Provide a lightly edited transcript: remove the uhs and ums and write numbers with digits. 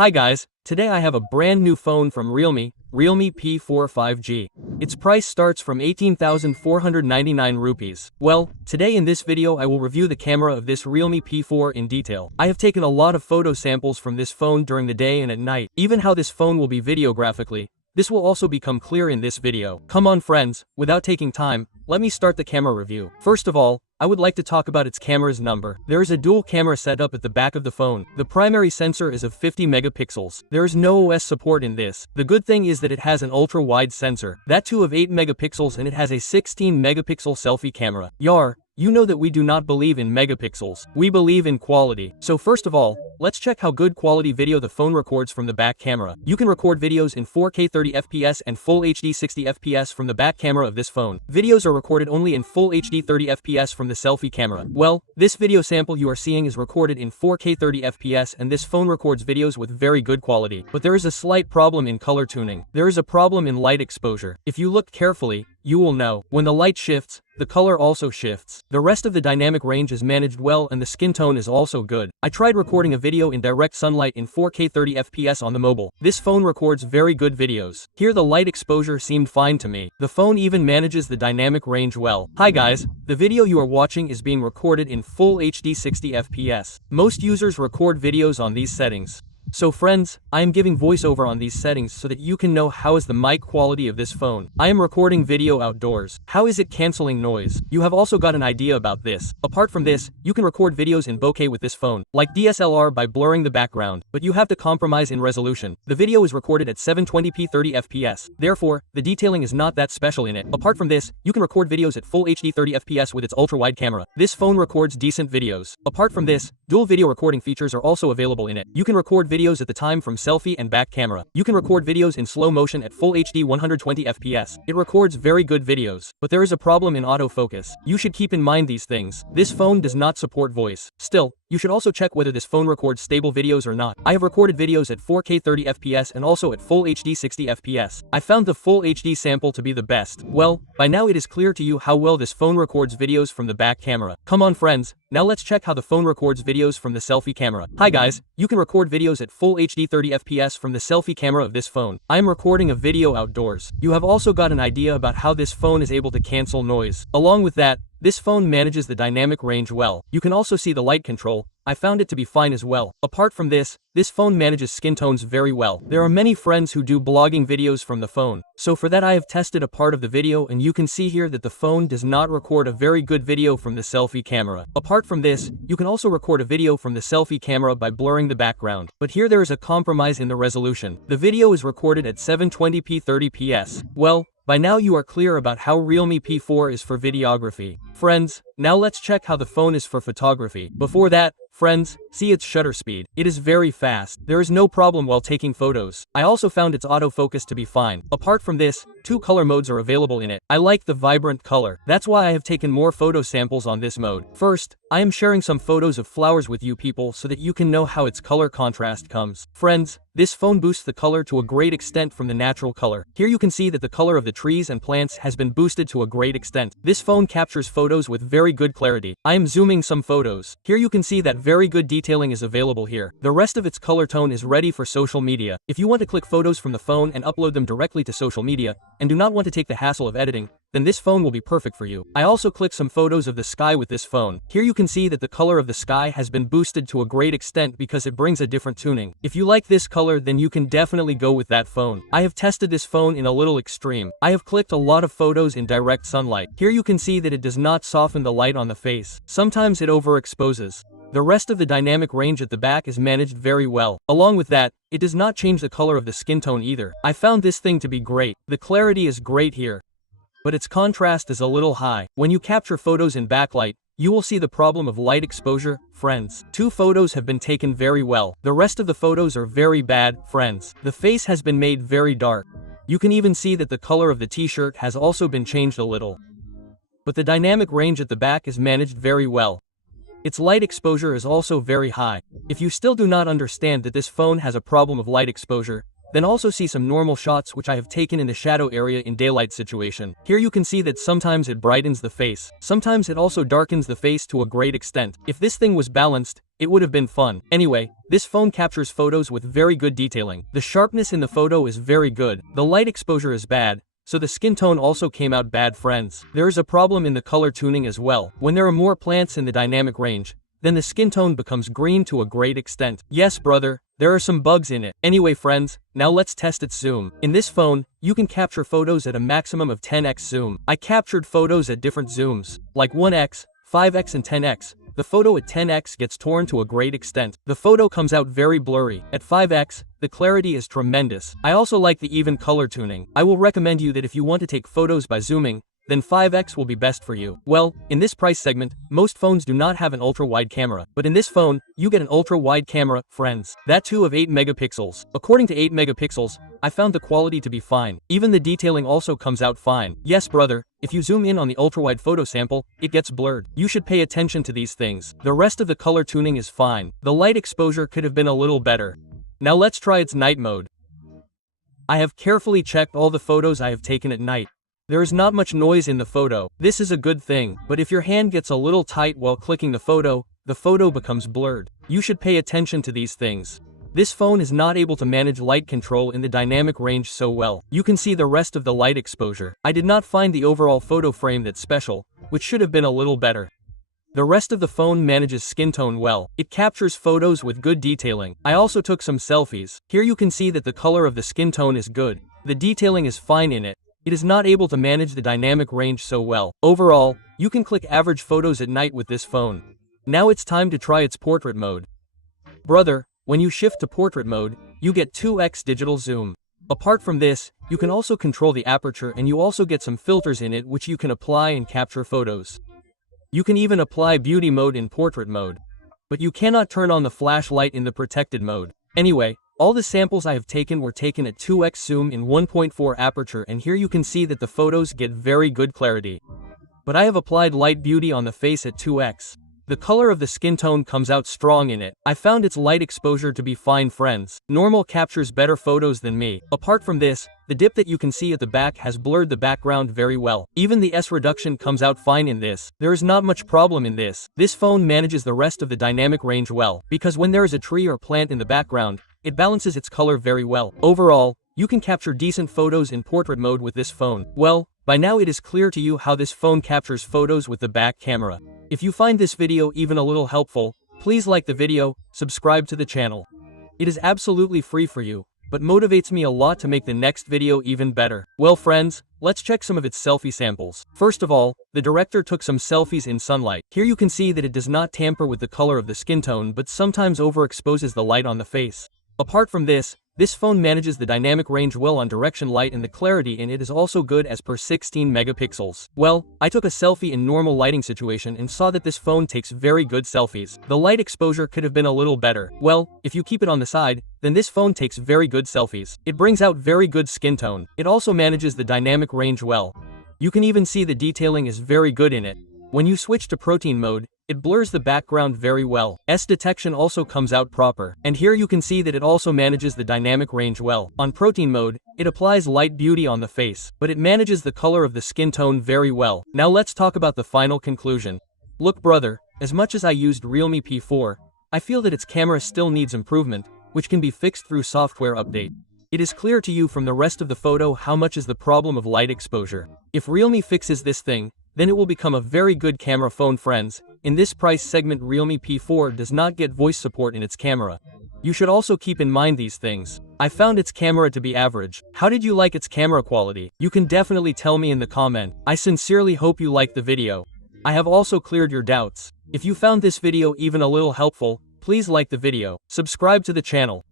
Hi guys, today I have a brand new phone from Realme P4 5G. Its price starts from 18,499 rupees. Well, today in this video I will review the camera of this Realme P4 in detail. I have taken a lot of photo samples from this phone during the day and at night, even how this phone will be videographically. This will also become clear in this video. Come on friends, without taking time, let me start the camera review. First of all, I would like to talk about its camera's number. There is a dual camera setup at the back of the phone. The primary sensor is of 50 megapixels. There is no OS support in this. The good thing is that it has an ultra-wide sensor, that too of 8 megapixels, and it has a 16 megapixel selfie camera. Yar, you know that we do not believe in megapixels. We believe in quality. So first of all, let's check how good quality video the phone records from the back camera. You can record videos in 4K 30 FPS and Full HD 60 FPS from the back camera of this phone. Videos are recorded only in Full HD 30 FPS from the selfie camera. Well, this video sample you are seeing is recorded in 4K 30 FPS and this phone records videos with very good quality. But there is a slight problem in color tuning. There is a problem in light exposure. If you look carefully, you will know. When the light shifts, the color also shifts. The rest of the dynamic range is managed well and the skin tone is also good. I tried recording a video in direct sunlight in 4K 30 FPS on the mobile. This phone records very good videos. Here the light exposure seemed fine to me. The phone even manages the dynamic range well. Hi guys, the video you are watching is being recorded in Full HD 60 FPS. Most users record videos on these settings. So friends, I am giving voiceover on these settings so that you can know how is the mic quality of this phone. I am recording video outdoors. How is it canceling noise? You have also got an idea about this. Apart from this, you can record videos in bokeh with this phone, like DSLR by blurring the background, but you have to compromise in resolution. The video is recorded at 720p 30 FPS. Therefore, the detailing is not that special in it. Apart from this, you can record videos at Full HD 30 FPS with its ultra-wide camera. This phone records decent videos. Apart from this, dual video recording features are also available in it. You can record videos at the time from selfie and back camera. You can record videos in slow motion at Full HD 120 FPS. It records very good videos, but there is a problem in autofocus. You should keep in mind these things. This phone does not support voice. Still, you should also check whether this phone records stable videos or not. I have recorded videos at 4K 30 FPS and also at Full HD 60 FPS. I found the Full HD sample to be the best. Well, by now it is clear to you how well this phone records videos from the back camera. Come on friends, now let's check how the phone records videos from the selfie camera. Hi guys, you can record videos at Full HD 30 FPS from the selfie camera of this phone. I am recording a video outdoors. You have also got an idea about how this phone is able to cancel noise. Along with that, this phone manages the dynamic range well. You can also see the light control. I found it to be fine as well. Apart from this phone manages skin tones very well. There are many friends who do blogging videos from the phone. So for that I have tested a part of the video and you can see here that the phone does not record a very good video from the selfie camera. Apart from this, you can also record a video from the selfie camera by blurring the background. But here there is a compromise in the resolution. The video is recorded at 720p 30ps. Well, by now you are clear about how Realme P4 is for videography. Friends, now let's check how the phone is for photography. Before that, friends, see its shutter speed. It is very fast. There is no problem while taking photos. I also found its autofocus to be fine. Apart from this, 2 color modes are available in it. I like the vibrant color. That's why I have taken more photo samples on this mode. First, I am sharing some photos of flowers with you people so that you can know how its color contrast comes. Friends, this phone boosts the color to a great extent from the natural color. Here you can see that the color of the trees and plants has been boosted to a great extent. This phone captures photos with very good clarity. I am zooming some photos. Here you can see that very good detailing is available here. The rest of its color tone is ready for social media. If you want to click photos from the phone and upload them directly to social media, and do not want to take the hassle of editing, then this phone will be perfect for you. I also clicked some photos of the sky with this phone. Here you can see that the color of the sky has been boosted to a great extent because it brings a different tuning. If you like this color then you can definitely go with that phone. I have tested this phone in a little extreme. I have clicked a lot of photos in direct sunlight. Here you can see that it does not soften the light on the face. Sometimes it overexposes. The rest of the dynamic range at the back is managed very well. Along with that, it does not change the color of the skin tone either. I found this thing to be great. The clarity is great here, but its contrast is a little high. When you capture photos in backlight, you will see the problem of light exposure. Friends, 2 photos have been taken very well. The rest of the photos are very bad. Friends, the face has been made very dark. You can even see that the color of the t-shirt has also been changed a little. But the dynamic range at the back is managed very well. Its light exposure is also very high. If you still do not understand that this phone has a problem of light exposure, then also see some normal shots which I have taken in the shadow area in daylight situation. Here you can see that sometimes it brightens the face, sometimes it also darkens the face to a great extent. If this thing was balanced, it would have been fun. Anyway, this phone captures photos with very good detailing. The sharpness in the photo is very good. The light exposure is bad, so the skin tone also came out bad, friends. There is a problem in the color tuning as well. When there are more plants in the dynamic range, then the skin tone becomes green to a great extent. Yes, brother, there are some bugs in it. Anyway, friends, now let's test its zoom. In this phone, you can capture photos at a maximum of 10x zoom. I captured photos at different zooms, like 1x, 5x and 10x. The photo at 10x gets torn to a great extent. The photo comes out very blurry. At 5x, the clarity is tremendous. I also like the even color tuning. I will recommend you that if you want to take photos by zooming, then 5x will be best for you. Well, in this price segment, most phones do not have an ultra-wide camera, but in this phone, you get an ultra-wide camera, friends. That too of 8 megapixels. According to 8 megapixels, I found the quality to be fine. Even the detailing also comes out fine. Yes, brother, if you zoom in on the ultra-wide photo sample, it gets blurred. You should pay attention to these things. The rest of the color tuning is fine. The light exposure could have been a little better. Now let's try its night mode. I have carefully checked all the photos I have taken at night. There is not much noise in the photo. This is a good thing, but if your hand gets a little tight while clicking the photo becomes blurred. You should pay attention to these things. This phone is not able to manage light control in the dynamic range so well. You can see the rest of the light exposure. I did not find the overall photo frame that special, which should have been a little better. The rest of the phone manages skin tone well. It captures photos with good detailing. I also took some selfies. Here you can see that the color of the skin tone is good. The detailing is fine in it. It is not able to manage the dynamic range so well. Overall, you can click average photos at night with this phone. Now it's time to try its portrait mode. Brother, when you shift to portrait mode, you get 2x digital zoom. Apart from this, you can also control the aperture and you also get some filters in it which you can apply and capture photos. You can even apply beauty mode in portrait mode. But you cannot turn on the flashlight in the protected mode. Anyway, all the samples I have taken were taken at 2x zoom in 1.4 aperture, and here you can see that the photos get very good clarity. But I have applied light beauty on the face at 2x. The color of the skin tone comes out strong in it. I found its light exposure to be fine, friends. Normal captures better photos than me. Apart from this, the dip that you can see at the back has blurred the background very well. Even the S reduction comes out fine in this. There is not much problem in this. This phone manages the rest of the dynamic range well, because when there is a tree or plant in the background, it balances its color very well. Overall, you can capture decent photos in portrait mode with this phone. Well, by now it is clear to you how this phone captures photos with the back camera. If you find this video even a little helpful, please like the video, subscribe to the channel. It is absolutely free for you, but motivates me a lot to make the next video even better. Well, friends, let's check some of its selfie samples. First of all, the director took some selfies in sunlight. Here you can see that it does not tamper with the color of the skin tone but sometimes overexposes the light on the face. Apart from this phone manages the dynamic range well on direction light, and the clarity in it is also good as per 16 megapixels. Well, I took a selfie in normal lighting situation and saw that this phone takes very good selfies. The light exposure could have been a little better. Well, if you keep it on the side, then this phone takes very good selfies. It brings out very good skin tone. It also manages the dynamic range well. You can even see the detailing is very good in it. When you switch to protein mode, it blurs the background very well. S detection also comes out proper. And here you can see that it also manages the dynamic range well. On protein mode, it applies light beauty on the face, but it manages the color of the skin tone very well. Now let's talk about the final conclusion. Look, brother, as much as I used Realme P4, I feel that its camera still needs improvement, which can be fixed through software update. It is clear to you from the rest of the photo how much is the problem of light exposure. If Realme fixes this thing, then it will become a very good camera phone, friends. In this price segment, Realme P4 does not get voice support in its camera. You should also keep in mind these things. I found its camera to be average. How did you like its camera quality? You can definitely tell me in the comment. I sincerely hope you liked the video. I have also cleared your doubts. If you found this video even a little helpful, please like the video, subscribe to the channel,